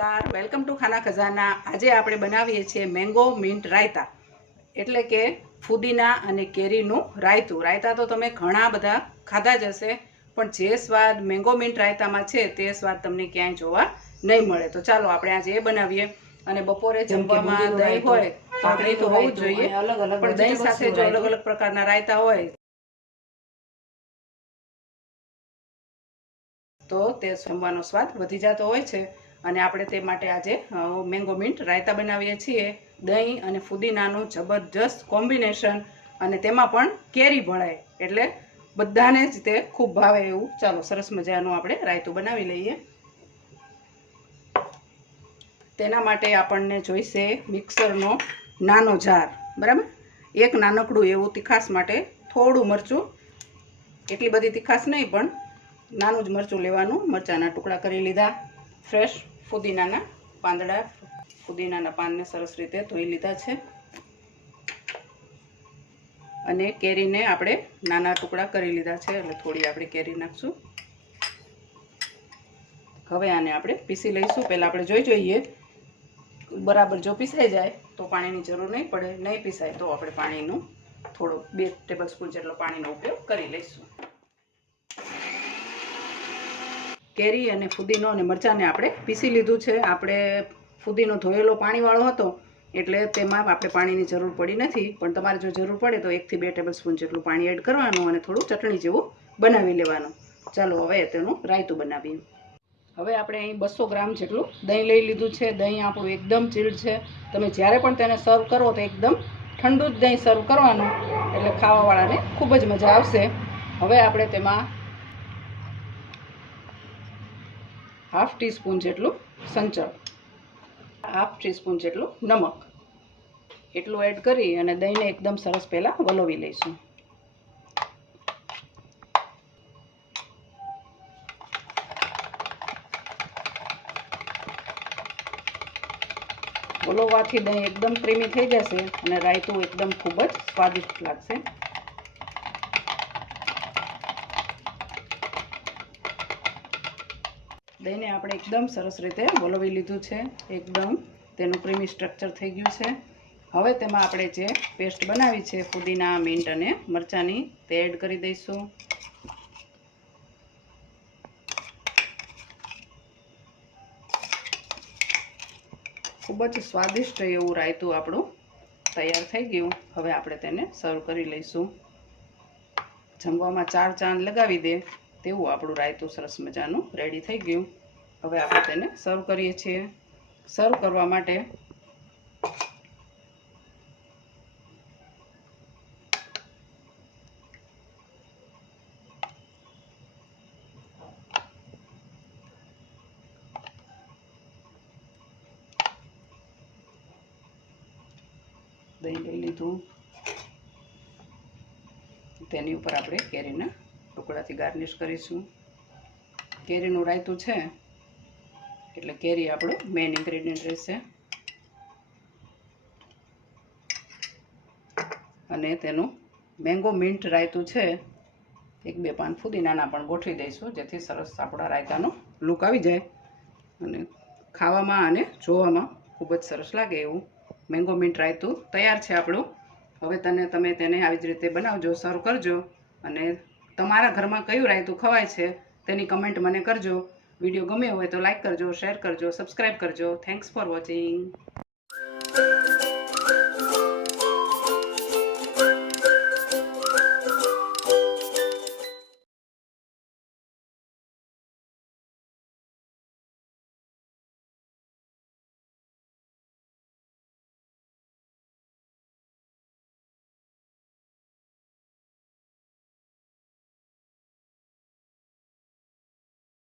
નમસ્કાર, welcome to ખાના ખજાના। આજે આપણે બનાવીએ છીએ મેંગો મિન્ટ રાયતા, એટલે કે ફુદીના અને કેરીનું રાયતું। રાયતા તો તમે ઘણા બધા ખાધા જ હશે, પણ જે સ્વાદ મેંગો મિન્ટ રાયતામાં છે તે સ્વાદ તમને ક્યાંય જોવા નહીં મળે। તો ચાલો આપણે આજે એ બનાવીએ। અને બપોરે જમવામાં દહીં હોય તો દહીં તો હોવું જ જોઈએ, પણ દહીં સાથે જો અલગ અલગ પ્રકારના રાયતા હોય તો તે જમવાનો સ્વાદ વધી જતો હોય છે। અને આપણે તે માટે આજે મેંગો મિન્ટ રાયતા બનાવીએ છીએ। દહીં અને ફુદીનાનું જબરજસ્ત કોમ્બિનેશન, અને તેમાં પણ કેરી ભળાય એટલે બધાને જ તે ખૂબ ભાવે એવું ચાલો સરસ મજાનું આપણે રાયતું બનાવી લઈએ। તેના માટે આપણને જોઈશે મિક્સરનો નાનો જાર, બરાબર। એક નાનકડું એવું તીખાસ માટે થોડું મરચું, એટલી બધી તીખાસ નહીં પણ નાનું જ મરચું લેવાનું। મરચાના ટુકડા કરી લીધા। ફ્રેશ ફુદીનાના પાંદડા, ફુદીનાના પાનને સરસ રીતે ધોઈ લીધા છે। અને કેરીને આપણે નાના ટુકડા કરી લીધા છે, એટલે થોડી આપણે કેરી નાખશું। હવે આને આપણે પીસી લઈશું। પહેલાં આપણે જોઈ જોઈએ બરાબર, જો પીસાઈ જાય તો પાણીની જરૂર નહીં પડે, નહીં પીસાય તો આપણે પાણીનું થોડો 2 ટેબલસ્પૂન જેટલો પાણીનો ઉપયોગ કરી લઈશું। કેરી અને ફુદીનો અને મરચાંને આપણે પીસી લીધું છે। આપણે ફુદીનો ધોયેલો પાણીવાળો હતો એટલે તેમાં આપણે પાણીની જરૂર પડી નથી, પણ તમારે જો જરૂર પડે તો 1 થી 2 ટેબલસ્પૂન જેટલું પાણી એડ કરવાનું અને થોડું ચટણી જેવું બનાવી લેવાનું। ચાલો હવે તેનું રાયતું બનાવીએ। હવે આપણે અહીં 200 ગ્રામ જેટલું દહીં લઈ લીધું છે। દહીં આપણું એકદમ ચીલ્ડ છે। તમે જ્યારે પણ તેને સર્વ કરો તો એકદમ ઠંડુ જ દહીં સર્વ કરવાનું, એટલે ખાવાવાળાને ખૂબ જ મજા આવશે। હવે આપણે તેમાં 1/2 ટીસ્પૂન જેટલું સંચળ, 1/2 ટીસ્પૂન જેટલું નમક, એટલું એડ કરી અને દહીંને એકદમ સરસ પહેલાં વલોવી લઈશું। વલોવવાથી દહીં એકદમ ક્રીમી થઈ જશે અને રાયતું એકદમ ખૂબ જ સ્વાદિષ્ટ લાગશે। દહીંને આપણે એકદમ સરસ રીતે વલોવી લીધું છે, એકદમ તેનું ક્રીમી સ્ટ્રક્ચર થઈ ગયું છે। હવે તેમાં આપણે જે પેસ્ટ બનાવી છે ફુદીના, મિન્ટ અને મરચાંની, તે એડ કરી દઈશું। ખૂબ જ સ્વાદિષ્ટ એવું રાયતું આપણું તૈયાર થઈ ગયું। હવે આપણે તેને સર્વ કરી લઈશું। જમવામાં 4 ચાંદ લગાવી દે તેવું આપણું રાયતું સરસ મજાનું રેડી થઈ ગયું। હવે આપણે તેને સર્વ કરીએ છીએ। સર્વ કરવા માટે દહીં લઈ લીધું, તેની ઉપર આપણે કેરીના ટુકડાથી ગાર્નિશ કરીશું। કેરીનું રાયતું છે એટલે કેરી આપણું મેઇન ઇન્ગ્રેડિયન્ટ રહેશે, અને તેનું મેંગો મિન્ટ રાયતું છે 1-2 પાન ફુદીનાના પણ ગોઠવી દઈશું, જેથી સરસ આપણા રાયતાનો લુક આવી જાય અને ખાવામાં અને જોવામાં ખૂબ જ સરસ લાગે એવું મેંગો મિન્ટ રાયતું તૈયાર છે આપણું। હવે તમે તેને આવી જ રીતે બનાવજો, સર્વ કરજો, અને તમારા ઘરમાં કયું રાયતું ખવાય છે તેની કમેન્ટ મને કરજો। વિડીયો ગમ્યો હોય તો લાઈક કરજો, શેર કરજો, સબસ્ક્રાઈબ કરજો। Thanks for watching.